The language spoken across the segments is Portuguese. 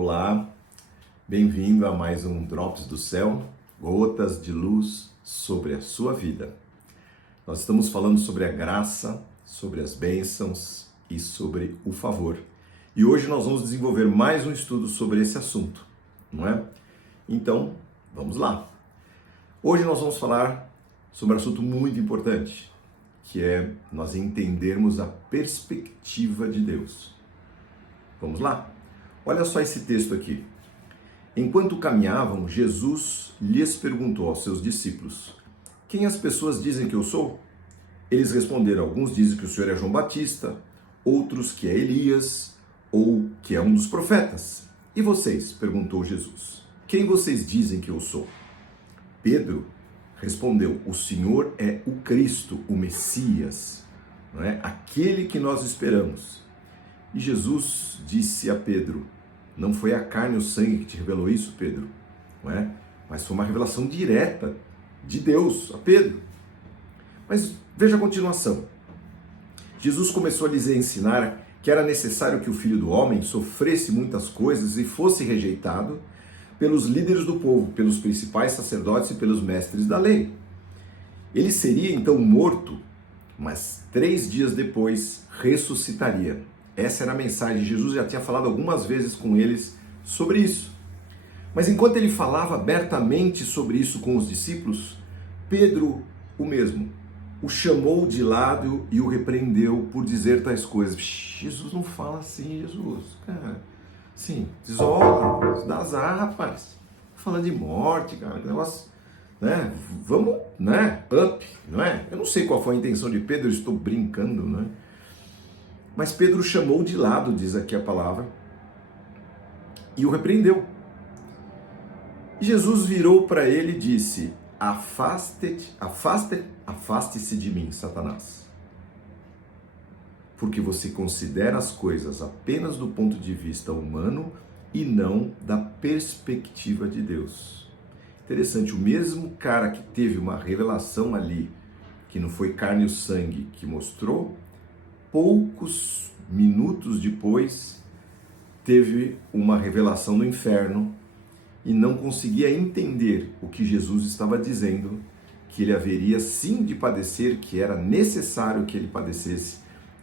Olá, bem-vindo a mais um Drops do Céu, gotas de luz sobre a sua vida. Nós estamos falando sobre a graça, sobre as bênçãos e sobre o favor. E hoje nós vamos desenvolver mais um estudo sobre esse assunto, não é? Então, vamos lá. Hoje nós vamos falar sobre um assunto muito importante, que é nós entendermos a perspectiva de Deus. Vamos lá? Olha só esse texto aqui. Enquanto caminhavam, Jesus lhes perguntou aos seus discípulos: quem as pessoas dizem que eu sou? Eles responderam: alguns dizem que o Senhor é João Batista, outros que é Elias ou que é um dos profetas. E vocês? Perguntou Jesus. Quem vocês dizem que eu sou? Pedro respondeu: o Senhor é o Cristo, o Messias, não é? Aquele que nós esperamos. E Jesus disse a Pedro: não foi a carne e o sangue que te revelou isso, Pedro, não é? Mas foi uma revelação direta de Deus a Pedro. Mas veja a continuação. Jesus começou a lhes ensinar que era necessário que o Filho do Homem sofresse muitas coisas e fosse rejeitado pelos líderes do povo, pelos principais sacerdotes e pelos mestres da lei. Ele seria então morto, mas 3 dias depois ressuscitaria. Essa era a mensagem. Jesus já tinha falado algumas vezes com eles sobre isso. Mas enquanto ele falava abertamente sobre isso com os discípulos, Pedro, o mesmo, o chamou de lado e o repreendeu por dizer tais coisas. Jesus não fala assim, Jesus, cara. Sim, isola, dá azar, rapaz. Fala de morte, cara, negócio, né? Vamos, né? Up, não é? Eu não sei qual foi a intenção de Pedro, eu estou brincando, né? Mas Pedro chamou de lado, diz aqui a palavra, e o repreendeu. E Jesus virou para ele e disse: afaste-se de mim, Satanás. Porque você considera as coisas apenas do ponto de vista humano e não da perspectiva de Deus. Interessante, o mesmo cara que teve uma revelação ali, que não foi carne e sangue que mostrou, poucos minutos depois teve uma revelação no inferno e não conseguia entender o que Jesus estava dizendo, que ele haveria sim de padecer, que era necessário que ele padecesse,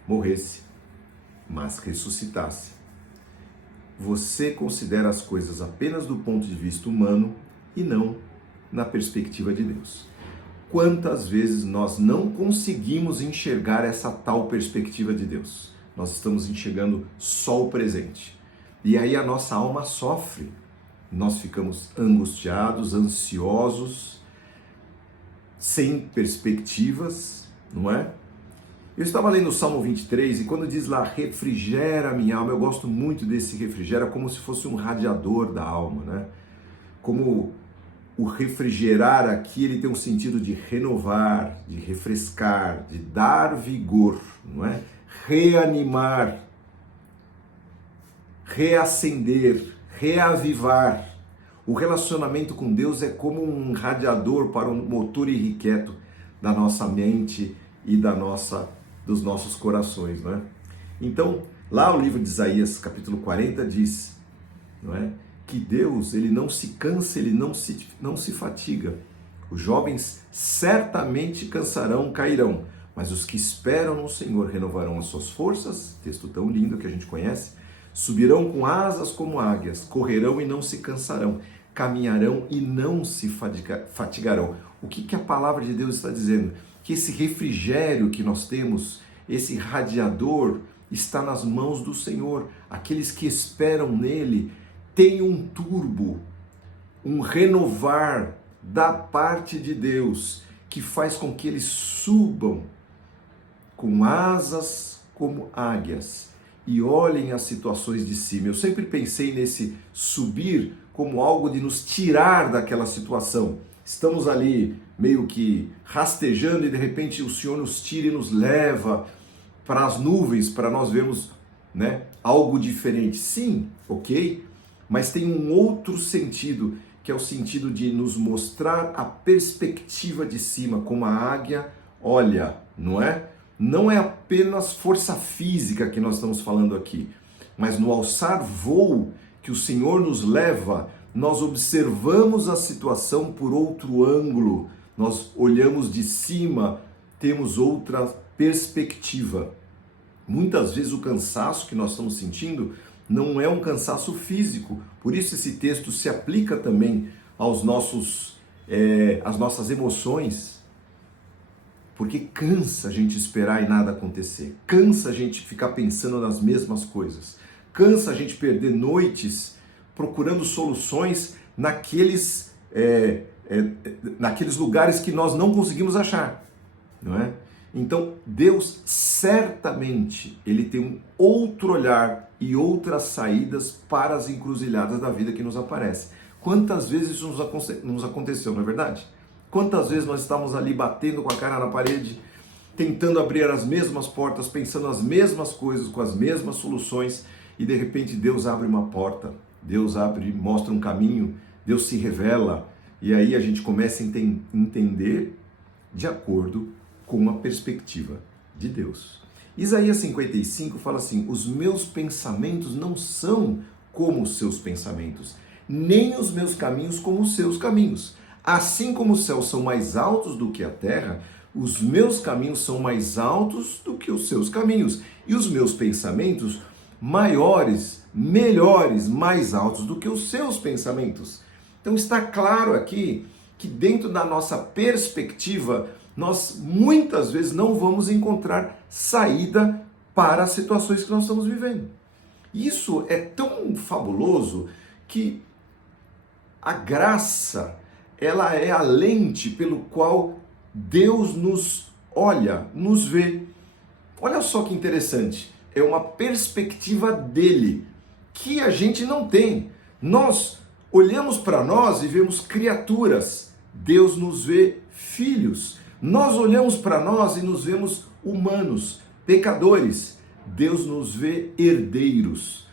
morresse, mas ressuscitasse. Você considera as coisas apenas do ponto de vista humano e não na perspectiva de Deus. Quantas vezes nós não conseguimos enxergar essa tal perspectiva de Deus? Nós estamos enxergando só o presente. E aí a nossa alma sofre. Nós ficamos angustiados, ansiosos, sem perspectivas, não é? Eu estava lendo o Salmo 23 e quando diz lá, refrigera a minha alma, eu gosto muito desse refrigera, como se fosse um radiador da alma, né? Como o refrigerar aqui, ele tem um sentido de renovar, de refrescar, de dar vigor, não é? Reanimar, reacender, reavivar. O relacionamento com Deus é como um radiador para um motor irrequieto da nossa mente e dos nossos corações, não é? Então, lá o livro de Isaías, capítulo 40, diz, não é? Que Deus, ele não se cansa, ele não se fatiga. Os jovens certamente cansarão, cairão, mas os que esperam no Senhor renovarão as suas forças, texto tão lindo que a gente conhece, subirão com asas como águias, correrão e não se cansarão, caminharão e não se fatigarão. O que a palavra de Deus está dizendo? Que esse refrigério que nós temos, esse radiador, está nas mãos do Senhor. Aqueles que esperam nele, tem um turbo, um renovar da parte de Deus, que faz com que eles subam com asas como águias e olhem as situações de cima. Eu sempre pensei nesse subir como algo de nos tirar daquela situação. Estamos ali meio que rastejando e de repente o Senhor nos tira e nos leva para as nuvens, para nós vermos, né, algo diferente. Sim, ok? Mas tem um outro sentido, que é o sentido de nos mostrar a perspectiva de cima, como a águia olha, não é? Não é apenas força física que nós estamos falando aqui, mas no alçar voo que o Senhor nos leva, nós observamos a situação por outro ângulo, nós olhamos de cima, temos outra perspectiva. Muitas vezes o cansaço que nós estamos sentindo não é um cansaço físico, por isso esse texto se aplica também às nossas emoções, porque cansa a gente esperar e nada acontecer, cansa a gente ficar pensando nas mesmas coisas, cansa a gente perder noites procurando soluções naqueles lugares que nós não conseguimos achar, não é? Então, Deus certamente, Ele tem um outro olhar e outras saídas para as encruzilhadas da vida que nos aparecem. Quantas vezes isso nos aconteceu, não é verdade? Quantas vezes nós estávamos ali batendo com a cara na parede, tentando abrir as mesmas portas, pensando as mesmas coisas, com as mesmas soluções, e de repente Deus abre uma porta, Deus mostra um caminho, Deus se revela, e aí a gente começa a entender de acordo com a perspectiva de Deus. Isaías 55 fala assim: os meus pensamentos não são como os seus pensamentos, nem os meus caminhos como os seus caminhos. Assim como os céus são mais altos do que a terra, os meus caminhos são mais altos do que os seus caminhos, e os meus pensamentos maiores, melhores, mais altos do que os seus pensamentos. Então está claro aqui que dentro da nossa perspectiva, nós muitas vezes não vamos encontrar saída para as situações que nós estamos vivendo. Isso é tão fabuloso que a graça, ela é a lente pelo qual Deus nos olha, nos vê. Olha só que interessante, é uma perspectiva dele, que a gente não tem. Nós olhamos para nós e vemos criaturas, Deus nos vê filhos. Nós olhamos para nós e nos vemos humanos, pecadores, Deus nos vê herdeiros.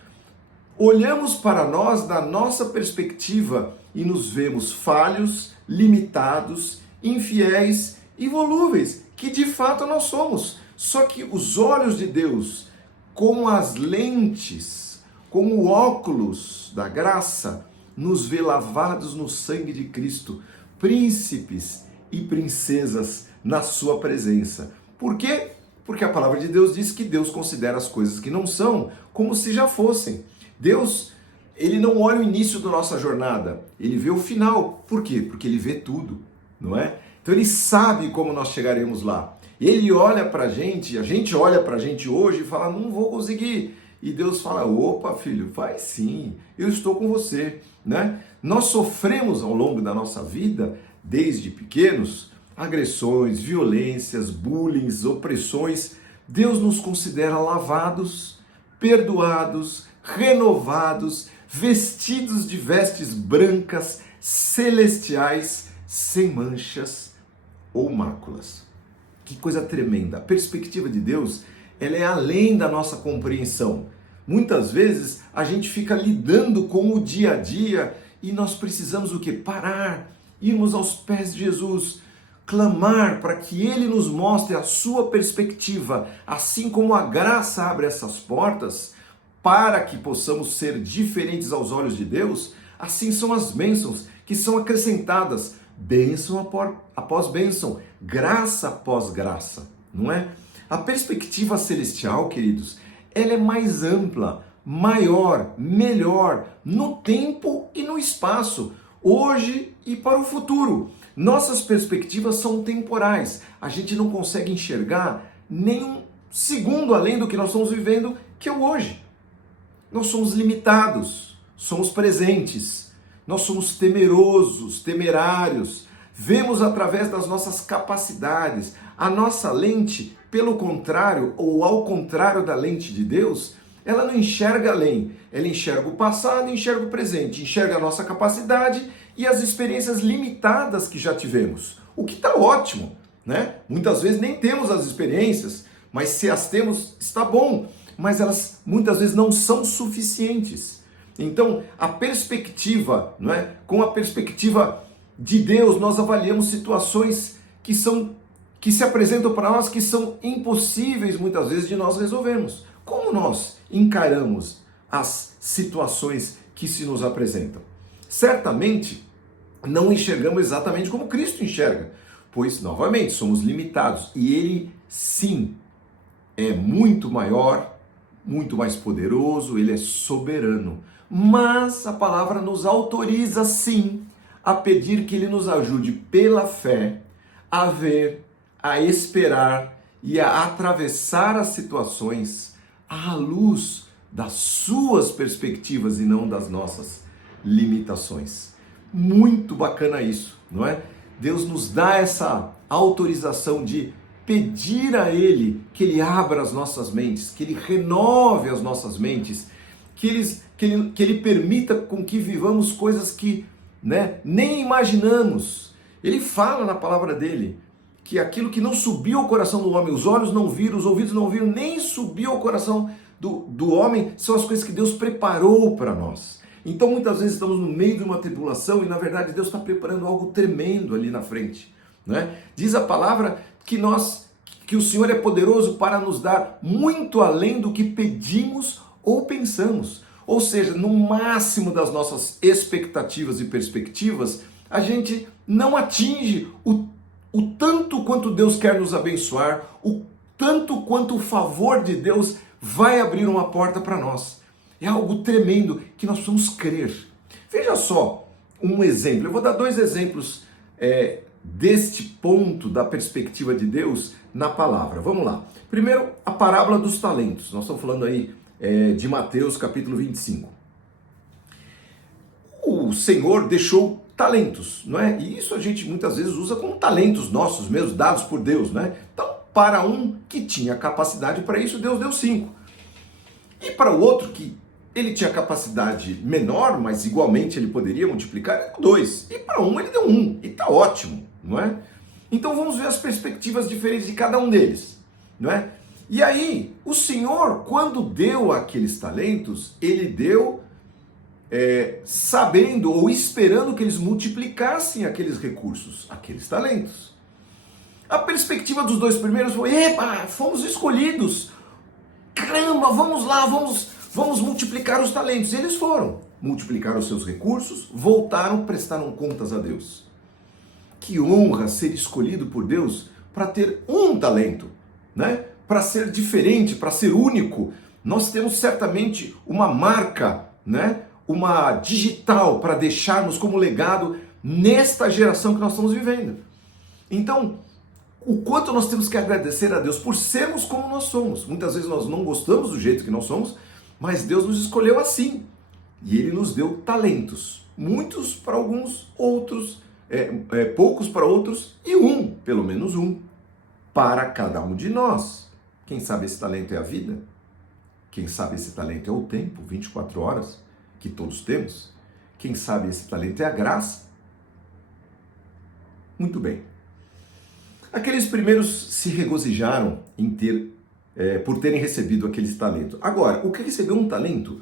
Olhamos para nós da nossa perspectiva e nos vemos falhos, limitados, infiéis e volúveis, que de fato nós somos. Só que os olhos de Deus, com as lentes, com o óculos da graça, nos vê lavados no sangue de Cristo, príncipes e princesas na sua presença. Por quê? Porque a palavra de Deus diz que Deus considera as coisas que não são como se já fossem. Deus, Ele não olha o início da nossa jornada, Ele vê o final. Por quê? Porque Ele vê tudo, não é? Então Ele sabe como nós chegaremos lá. Ele olha pra gente, a gente olha pra gente hoje e fala, não vou conseguir. E Deus fala, opa filho, vai sim, eu estou com você, né? Nós sofremos ao longo da nossa vida, desde pequenos, agressões, violências, bullying, opressões. Deus nos considera lavados, perdoados, renovados, vestidos de vestes brancas, celestiais, sem manchas ou máculas. Que coisa tremenda! A perspectiva de Deus, ela é além da nossa compreensão. Muitas vezes a gente fica lidando com o dia a dia e nós precisamos o quê? Parar, irmos aos pés de Jesus, clamar para que Ele nos mostre a sua perspectiva, assim como a graça abre essas portas para que possamos ser diferentes aos olhos de Deus, assim são as bênçãos que são acrescentadas, bênção após bênção, graça após graça, não é? A perspectiva celestial, queridos, ela é mais ampla, maior, melhor, no tempo e no espaço, hoje e para o futuro. Nossas perspectivas são temporais, a gente não consegue enxergar nem um segundo além do que nós estamos vivendo, que é o hoje. Nós somos limitados, somos presentes, nós somos temerosos, temerários, vemos através das nossas capacidades. A nossa lente, pelo contrário, ou ao contrário da lente de Deus, ela não enxerga além, ela enxerga o passado, enxerga o presente, enxerga a nossa capacidade e as experiências limitadas que já tivemos, o que está ótimo, né? Muitas vezes nem temos as experiências, mas se as temos, está bom, mas elas muitas vezes não são suficientes. Então, a perspectiva, não é? Com a perspectiva de Deus, nós avaliamos situações que se apresentam para nós, que são impossíveis muitas vezes de nós resolvermos. Como nós encaramos as situações que se nos apresentam. Certamente, não enxergamos exatamente como Cristo enxerga, pois, novamente, somos limitados e Ele, sim, é muito maior, muito mais poderoso, Ele é soberano. Mas a palavra nos autoriza, sim, a pedir que Ele nos ajude pela fé a ver, a esperar e a atravessar as situações à luz das suas perspectivas e não das nossas limitações. Muito bacana isso, não é? Deus nos dá essa autorização de pedir a Ele que Ele abra as nossas mentes, que Ele renove as nossas mentes, que Ele permita com que vivamos coisas que, né, nem imaginamos. Ele fala na palavra dele que aquilo que não subiu ao coração do homem, os olhos não viram, os ouvidos não viram, nem subiu ao coração do homem, são as coisas que Deus preparou para nós. Então muitas vezes estamos no meio de uma tribulação e na verdade Deus está preparando algo tremendo ali na frente, né? Diz a palavra que o Senhor é poderoso para nos dar muito além do que pedimos ou pensamos. Ou seja, no máximo das nossas expectativas e perspectivas, a gente não atinge o tanto quanto Deus quer nos abençoar, o tanto quanto o favor de Deus vai abrir uma porta para nós. É algo tremendo que nós precisamos crer. Veja só um exemplo. Eu vou dar 2 exemplos deste ponto da perspectiva de Deus na palavra. Vamos lá. Primeiro, a parábola dos talentos. Nós estamos falando aí de Mateus capítulo 25. O Senhor deixou talentos, não é? E isso a gente muitas vezes usa como talentos nossos mesmos, dados por Deus, né? Então, para um que tinha capacidade para isso, Deus deu 5. E para o outro que ele tinha capacidade menor, mas igualmente ele poderia multiplicar, ele deu 2. E para um ele deu 1. E está ótimo, não é? Então vamos ver as perspectivas diferentes de cada um deles, não é? E aí, o Senhor, quando deu aqueles talentos, ele deu sabendo ou esperando que eles multiplicassem aqueles recursos, aqueles talentos. A perspectiva dos 2 primeiros foi: epa, fomos escolhidos, caramba, vamos lá, vamos multiplicar os talentos. E eles foram, multiplicaram os seus recursos, voltaram, prestaram contas a Deus. Que honra ser escolhido por Deus para ter um talento, né? Para ser diferente, para ser único. Nós temos certamente uma marca, né? Uma digital para deixarmos como legado nesta geração que nós estamos vivendo. Então, o quanto nós temos que agradecer a Deus por sermos como nós somos. Muitas vezes nós não gostamos do jeito que nós somos, mas Deus nos escolheu assim. E Ele nos deu talentos. Muitos para alguns, outros, poucos para outros, e pelo menos um, para cada um de nós. Quem sabe esse talento é a vida? Quem sabe esse talento é o tempo, 24 horas, que todos temos? Quem sabe esse talento é a graça? Muito bem. Aqueles primeiros se regozijaram por terem recebido aqueles talentos. Agora, o que recebeu um talento?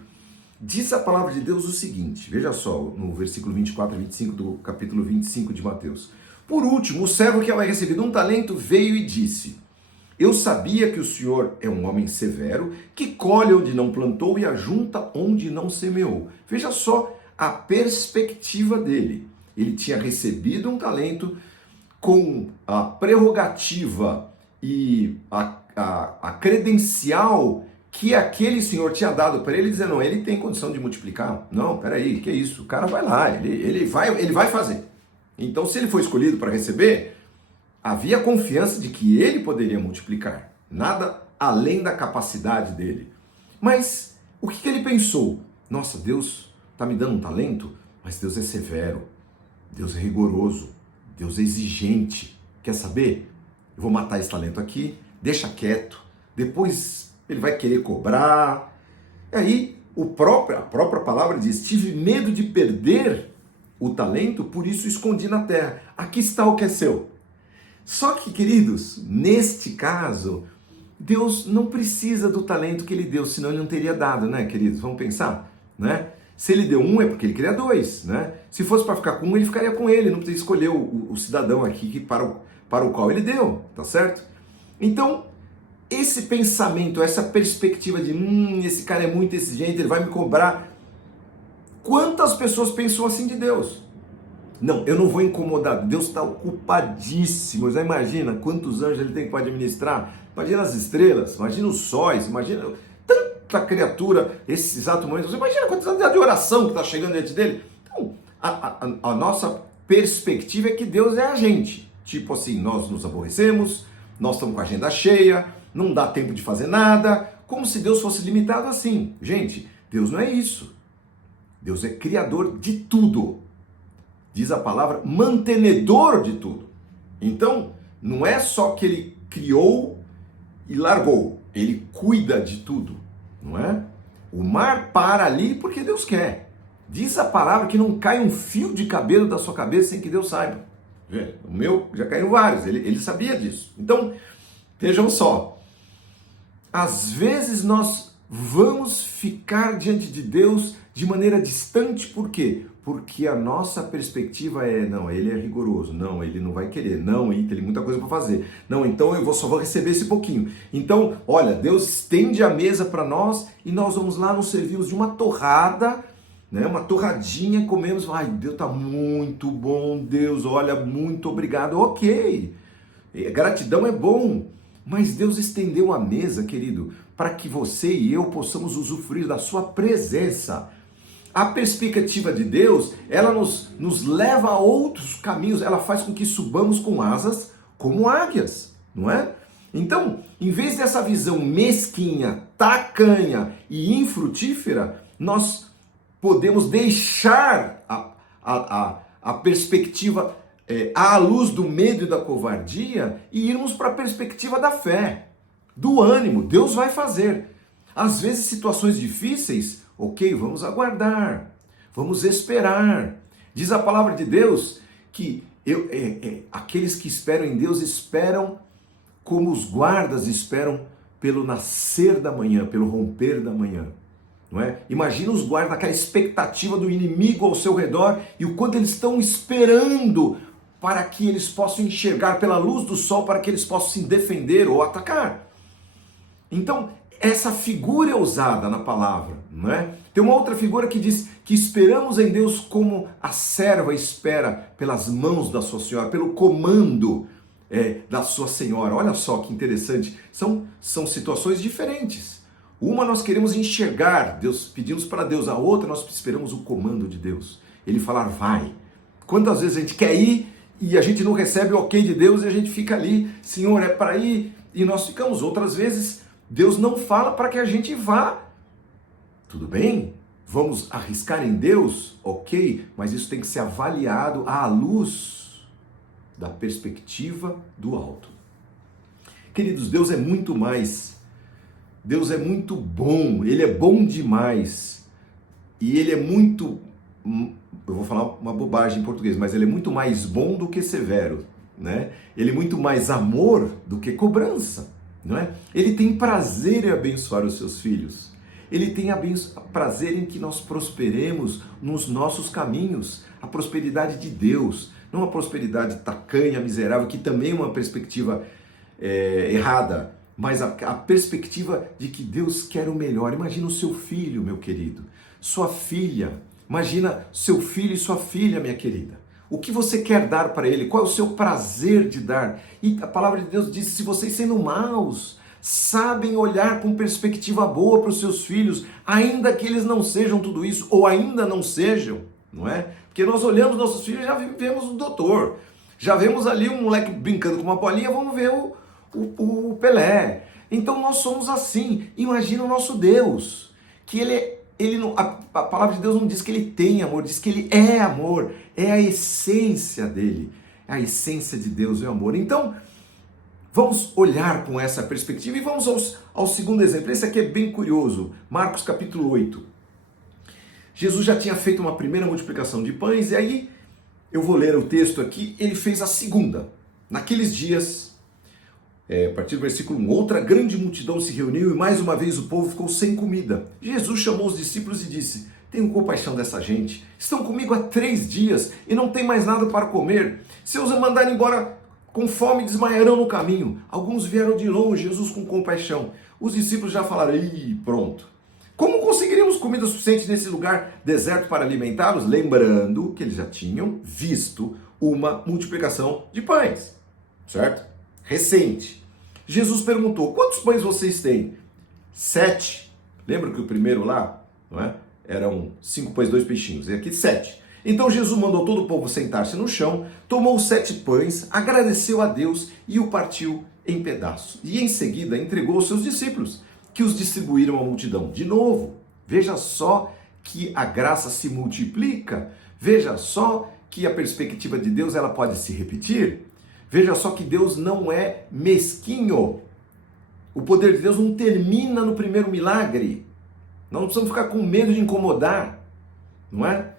Diz a palavra de Deus o seguinte, veja só, no versículo 24 e 25 do capítulo 25 de Mateus. Por último, o servo que havia recebido um talento veio e disse: eu sabia que o Senhor é um homem severo, que colhe onde não plantou e ajunta onde não semeou. Veja só a perspectiva dele. Ele tinha recebido um talento com a prerrogativa e a credencial que aquele senhor tinha dado para ele, dizendo: não, ele tem condição de multiplicar. Não, peraí, que isso? O cara vai lá, ele vai fazer. Então, se ele foi escolhido para receber, havia confiança de que ele poderia multiplicar, nada além da capacidade dele. Mas o que ele pensou? Nossa, Deus está me dando um talento, mas Deus é severo, Deus é rigoroso, Deus é exigente. Quer saber? Eu vou matar esse talento aqui, deixa quieto, depois ele vai querer cobrar. E aí a própria palavra diz: tive medo de perder o talento, por isso escondi na terra. Aqui está o que é seu. Só que, queridos, neste caso, Deus não precisa do talento que ele deu, senão ele não teria dado, né, queridos? Vamos pensar, né? Se ele deu 1 é porque ele queria 2, né? Se fosse para ficar com 1, ele ficaria com ele, não precisa escolher o cidadão aqui para o qual ele deu, tá certo? Então, esse pensamento, essa perspectiva de esse cara é muito exigente, ele vai me cobrar. Quantas pessoas pensam assim de Deus? Não, eu não vou incomodar. Deus está ocupadíssimo. Já imagina quantos anjos ele tem para administrar? Imagina as estrelas, imagina os sóis, imagina tanta criatura, esse exato momento. Você imagina a quantidade de oração que está chegando diante dele. Então, a nossa perspectiva é que Deus é a gente. Tipo assim, nós nos aborrecemos, nós estamos com a agenda cheia, não dá tempo de fazer nada, como se Deus fosse limitado assim. Gente, Deus não é isso. Deus é criador de tudo. Diz a palavra, mantenedor de tudo. Então, não é só que ele criou e largou. Ele cuida de tudo, não é? O mar para ali porque Deus quer. Diz a palavra que não cai um fio de cabelo da sua cabeça sem que Deus saiba. O meu já caíram vários, ele sabia disso. Então, vejam só. Às vezes nós vamos ficar diante de Deus de maneira distante, por quê? Porque a nossa perspectiva é, não, ele é rigoroso, não, ele não vai querer, não, ele tem muita coisa para fazer, não, então só vou receber esse pouquinho. Então, olha, Deus estende a mesa para nós e nós vamos lá nos servimos de uma torrada, né, uma torradinha, comemos, ai, Deus tá muito bom, Deus, olha, muito obrigado, ok, gratidão é bom, mas Deus estendeu a mesa, querido, para que você e eu possamos usufruir da sua presença. A perspectiva de Deus, ela nos leva a outros caminhos, ela faz com que subamos com asas como águias, não é? Então, em vez dessa visão mesquinha, tacanha e infrutífera, nós podemos deixar a perspectiva à luz do medo e da covardia e irmos para a perspectiva da fé, do ânimo. Deus vai fazer. Às vezes, situações difíceis, ok, vamos aguardar, vamos esperar. Diz a palavra de Deus que aqueles que esperam em Deus esperam como os guardas esperam pelo nascer da manhã, pelo romper da manhã. Não é? Imagina os guardas naquela expectativa do inimigo ao seu redor e o quanto eles estão esperando para que eles possam enxergar pela luz do sol, para que eles possam se defender ou atacar. Então, essa figura é usada na palavra, não é? Tem uma outra figura que diz que esperamos em Deus como a serva espera pelas mãos da sua senhora, pelo comando da sua senhora. Olha só que interessante, são situações diferentes. Uma nós queremos enxergar, Deus pedimos para Deus, a outra nós esperamos o comando de Deus. Ele falar, vai. Quantas vezes a gente quer ir e a gente não recebe o ok de Deus e a gente fica ali, Senhor, é para ir, e nós ficamos. Outras vezes Deus não fala para que a gente vá. Tudo bem? Vamos arriscar em Deus? Ok, mas isso tem que ser avaliado à luz da perspectiva do alto. Queridos, Deus é muito mais. Deus é muito bom, Ele é bom demais. E Ele é muito, eu vou falar uma bobagem em português, mas Ele é muito mais bom do que severo, né? Ele é muito mais amor do que cobrança, não é? Ele tem prazer em abençoar os seus filhos. Ele tem prazer em que nós prosperemos nos nossos caminhos. A prosperidade de Deus, não a prosperidade tacanha, miserável, que também é uma perspectiva errada, mas a perspectiva de que Deus quer o melhor. Imagina o seu filho, meu querido, sua filha. Imagina seu filho e sua filha, minha querida. O que você quer dar para ele? Qual é o seu prazer de dar? E a palavra de Deus diz, se vocês sendo maus, sabem olhar com perspectiva boa para os seus filhos, ainda que eles não sejam tudo isso, ou ainda não sejam, não é? Porque nós olhamos nossos filhos e já vemos o doutor, já vemos ali um moleque brincando com uma bolinha, vamos ver o Pelé. Então nós somos assim. Imagina o nosso Deus, que ele não, a palavra de Deus não diz que ele tem amor, diz que ele é amor, é a essência dele, a essência de Deus é o amor. Então, vamos olhar com essa perspectiva e vamos ao segundo exemplo. Esse aqui é bem curioso, Marcos capítulo 8. Jesus já tinha feito uma primeira multiplicação de pães e aí, eu vou ler o texto aqui, ele fez a segunda. Naqueles dias, a partir do versículo 1, outra grande multidão se reuniu e mais uma vez o povo ficou sem comida. Jesus chamou os discípulos e disse, tenho compaixão dessa gente, estão comigo há 3 dias e não tem mais nada para comer. Se eu os mandar embora, com fome desmaiarão no caminho. Alguns vieram de longe, Jesus com compaixão. Os discípulos já falaram, ih, pronto. Como conseguiríamos comida suficiente nesse lugar deserto para alimentá-los? Lembrando que eles já tinham visto uma multiplicação de pães, certo? Recente. Jesus perguntou, quantos pães vocês têm? 7. Lembra que o primeiro lá, não é? Eram 5 pães, 2 peixinhos. E aqui 7. Então Jesus mandou todo o povo sentar-se no chão, tomou os 7 pães, agradeceu a Deus e o partiu em pedaços. E em seguida entregou aos seus discípulos, que os distribuíram à multidão. De novo, veja só que a graça se multiplica. Veja só que a perspectiva de Deus ela pode se repetir. Veja só que Deus não é mesquinho. O poder de Deus não termina no primeiro milagre. Nós não precisamos ficar com medo de incomodar, não é?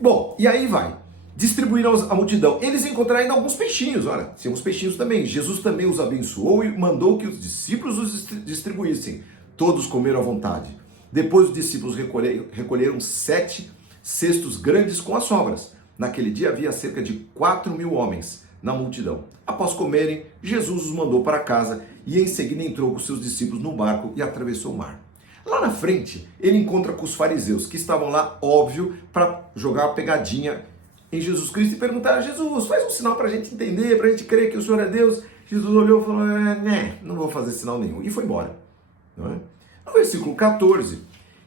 Bom, e aí vai. Distribuíram a multidão. Eles encontraram ainda alguns peixinhos, olha, tinha uns peixinhos também. Jesus também os abençoou e mandou que os discípulos os distribuíssem. Todos comeram à vontade. Depois os discípulos recolheram 7 cestos grandes com as sobras. Naquele dia havia cerca de 4.000 homens na multidão. Após comerem, Jesus os mandou para casa e em seguida entrou com seus discípulos no barco e atravessou o mar. Lá na frente, ele encontra com os fariseus, que estavam lá, óbvio, para jogar uma pegadinha em Jesus Cristo e perguntaram, Jesus, faz um sinal para a gente entender, para a gente crer que o Senhor é Deus. Jesus olhou e falou, não vou fazer sinal nenhum. E foi embora. Não é? No versículo 14,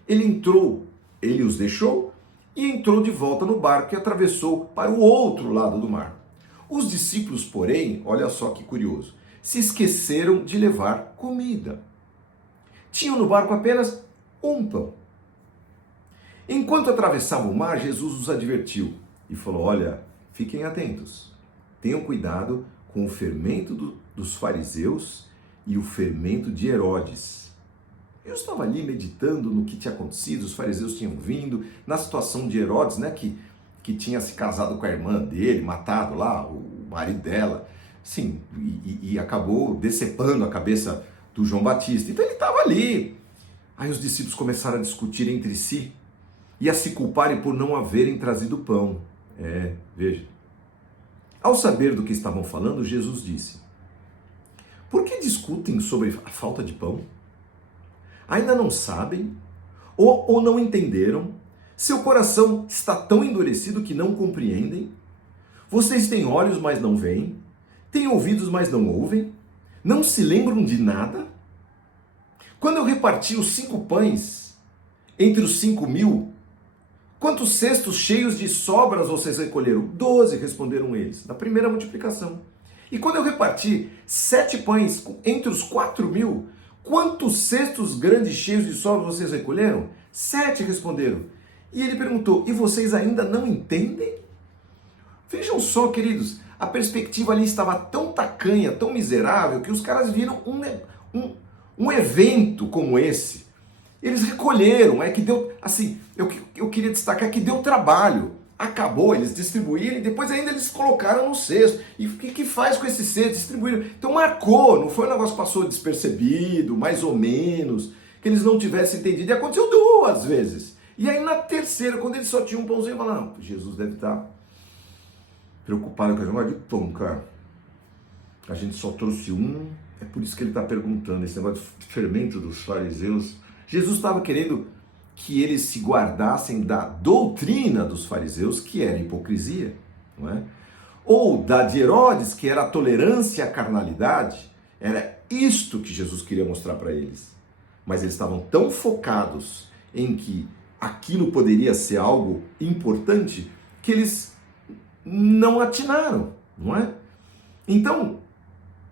ele os deixou e entrou de volta no barco e atravessou para o outro lado do mar. Os discípulos, porém, olha só que curioso, se esqueceram de levar comida. Tinham no barco apenas um pão. Enquanto atravessavam o mar, Jesus os advertiu e falou, olha, fiquem atentos, tenham cuidado com o fermento dos fariseus e o fermento de Herodes. Eu estava ali meditando no que tinha acontecido, os fariseus tinham vindo, na situação de Herodes, né, que tinha se casado com a irmã dele, matado lá, o marido dela, sim, e acabou decepando a cabeça do João Batista. Então ele estava ali. Aí os discípulos começaram a discutir entre si e a se culparem por não haverem trazido pão. Veja. Ao saber do que estavam falando, Jesus disse, por que discutem sobre a falta de pão? Ainda não sabem? Ou não entenderam? Seu coração está tão endurecido que não compreendem? Vocês têm olhos, mas não veem? Têm ouvidos, mas não ouvem? Não se lembram de nada? Quando eu reparti os 5 pães entre os 5.000, quantos cestos cheios de sobras vocês recolheram? 12, responderam eles, na primeira multiplicação. E quando eu reparti 7 pães entre os 4.000, quantos cestos grandes cheios de sobras vocês recolheram? 7, responderam. E ele perguntou, e vocês ainda não entendem? Vejam só, queridos, a perspectiva ali estava tão tacanha, tão miserável, que os caras viram um evento como esse. Eles recolheram, que deu, assim, eu queria destacar que deu trabalho. Acabou, eles distribuíram e depois ainda eles colocaram no cesto. E o que faz com esse cesto? Distribuíram. Então marcou, não foi um negócio que passou despercebido, mais ou menos, que eles não tivessem entendido. E aconteceu 2 vezes. E aí na terceira, quando eles só tinham um pãozinho, falaram, não, Jesus deve estar preocupado com a negócio de pão, cara. A gente só trouxe um, é por isso que ele está perguntando, esse negócio de fermento dos fariseus. Jesus estava querendo que eles se guardassem da doutrina dos fariseus, que era hipocrisia, não é? Ou da de Herodes, que era a tolerância à carnalidade. Era isto que Jesus queria mostrar para eles. Mas eles estavam tão focados em que aquilo poderia ser algo importante, que eles não atinaram, não é? Então,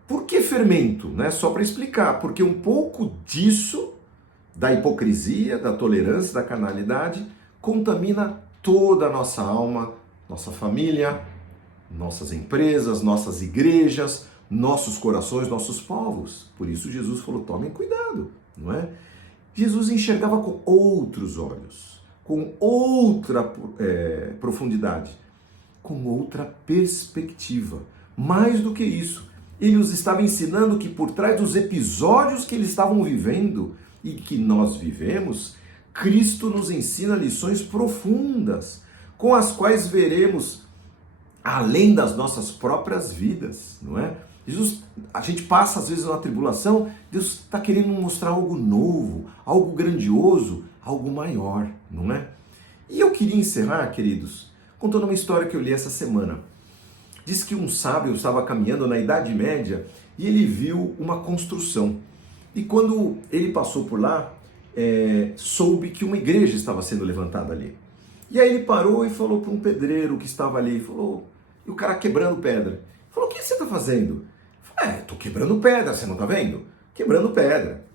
por que fermento? Né? Só para explicar, porque um pouco disso, da hipocrisia, da tolerância, da carnalidade, contamina toda a nossa alma, nossa família, nossas empresas, nossas igrejas, nossos corações, nossos povos. Por isso Jesus falou, tomem cuidado, não é? Jesus enxergava com outros olhos, com outra profundidade, com outra perspectiva. Mais do que isso, ele os estava ensinando que por trás dos episódios que eles estavam vivendo e que nós vivemos, Cristo nos ensina lições profundas, com as quais veremos além das nossas próprias vidas, não é? Jesus, a gente passa às vezes uma tribulação, Deus está querendo mostrar algo novo, algo grandioso, algo maior, não é? E eu queria encerrar, queridos, contando uma história que eu li essa semana. Diz que um sábio estava caminhando na Idade Média e ele viu uma construção. E quando ele passou por lá, soube que uma igreja estava sendo levantada ali. E aí ele parou e falou para um pedreiro que estava ali, e o cara quebrando pedra. Falou, o que você está fazendo? Estou quebrando pedra, você não está vendo? Quebrando pedra.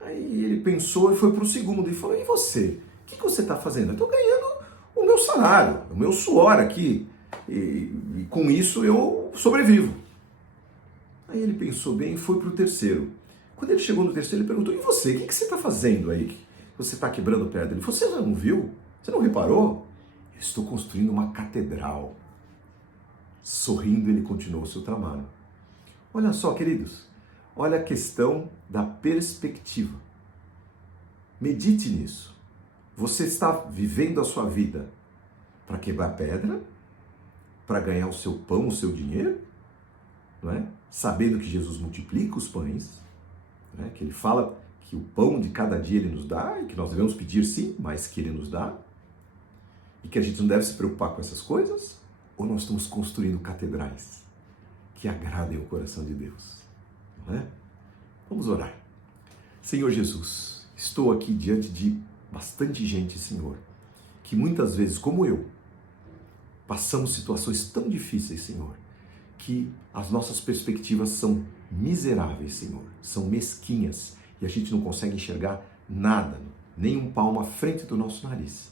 Aí ele pensou e foi para o segundo e falou, e você? O que você está fazendo? Eu estou ganhando o meu salário, o meu suor aqui. E com isso eu sobrevivo. Aí ele pensou bem e foi para o terceiro. Quando ele chegou no terceiro, ele perguntou, e você? O que você está fazendo aí? Você está quebrando pedra? Ele falou, você não viu? Você não reparou? Eu estou construindo uma catedral. Sorrindo, ele continuou o seu trabalho. Olha só, queridos, olha a questão da perspectiva. Medite nisso. Você está vivendo a sua vida para quebrar pedra? Para ganhar o seu pão, o seu dinheiro? Não é? Sabendo que Jesus multiplica os pães, não é? Que ele fala que o pão de cada dia ele nos dá, e que nós devemos pedir sim, mas que ele nos dá, e que a gente não deve se preocupar com essas coisas? Ou nós estamos construindo catedrais que agradem o coração de Deus? Não é? Vamos orar. Senhor Jesus, estou aqui diante de bastante gente, Senhor, que muitas vezes, como eu, passamos situações tão difíceis, Senhor, que as nossas perspectivas são miseráveis, Senhor, são mesquinhas, e a gente não consegue enxergar nada, nem um palmo à frente do nosso nariz.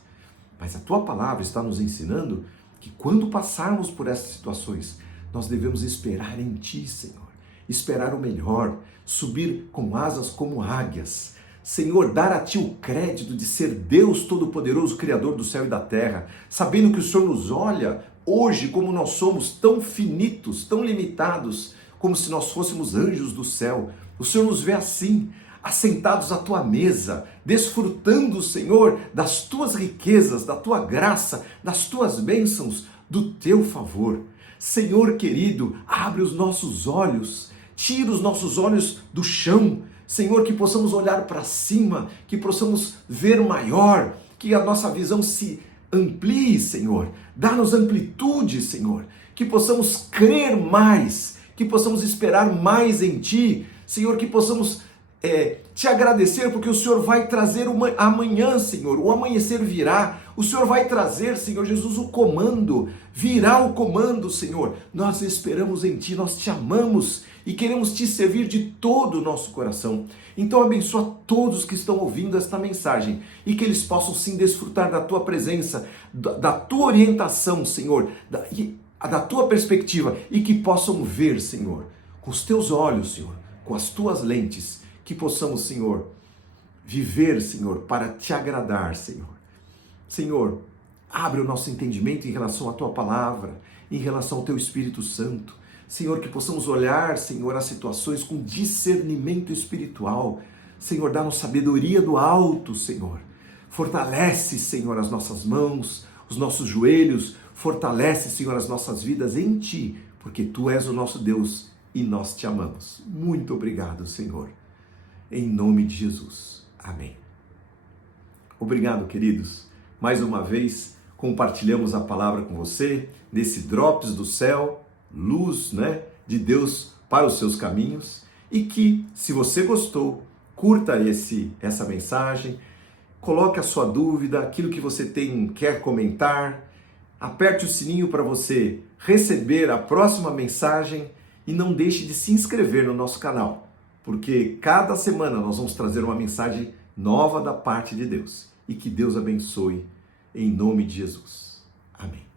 Mas a Tua palavra está nos ensinando que quando passarmos por essas situações, nós devemos esperar em Ti, Senhor, esperar o melhor, subir com asas como águias, Senhor, dar a Ti o crédito de ser Deus Todo-Poderoso, Criador do céu e da terra, sabendo que o Senhor nos olha hoje como nós somos, tão finitos, tão limitados, como se nós fôssemos anjos do céu. O Senhor nos vê assim, assentados à Tua mesa, desfrutando, Senhor, das Tuas riquezas, da Tua graça, das Tuas bênçãos, do Teu favor. Senhor querido, abre os nossos olhos, tira os nossos olhos do chão, Senhor, que possamos olhar para cima, que possamos ver maior, que a nossa visão se amplie, Senhor. Dá-nos amplitude, Senhor, que possamos crer mais, que possamos esperar mais em Ti, Senhor, que possamos Te agradecer porque o Senhor vai trazer amanhã, Senhor, o amanhecer virá, o Senhor vai trazer, Senhor Jesus, o comando, virá o comando, Senhor. Nós esperamos em Ti, nós Te amamos e queremos Te servir de todo o nosso coração. Então abençoa todos que estão ouvindo esta mensagem e que eles possam sim desfrutar da Tua presença, da Tua orientação, Senhor, da Tua perspectiva e que possam ver, Senhor, com os Teus olhos, Senhor, com as Tuas lentes, que possamos, Senhor, viver, Senhor, para Te agradar, Senhor. Senhor, abre o nosso entendimento em relação à Tua palavra, em relação ao Teu Espírito Santo. Senhor, que possamos olhar, Senhor, as situações com discernimento espiritual. Senhor, dá-nos sabedoria do alto, Senhor. Fortalece, Senhor, as nossas mãos, os nossos joelhos. Fortalece, Senhor, as nossas vidas em Ti, porque Tu és o nosso Deus e nós Te amamos. Muito obrigado, Senhor. Em nome de Jesus. Amém. Obrigado, queridos. Mais uma vez, compartilhamos a palavra com você, nesse Drops do Céu, luz, de Deus para os seus caminhos. E que, se você gostou, curta essa mensagem, coloque a sua dúvida, aquilo que você quer comentar, aperte o sininho para você receber a próxima mensagem e não deixe de se inscrever no nosso canal, porque cada semana nós vamos trazer uma mensagem nova da parte de Deus. E que Deus abençoe em nome de Jesus. Amém.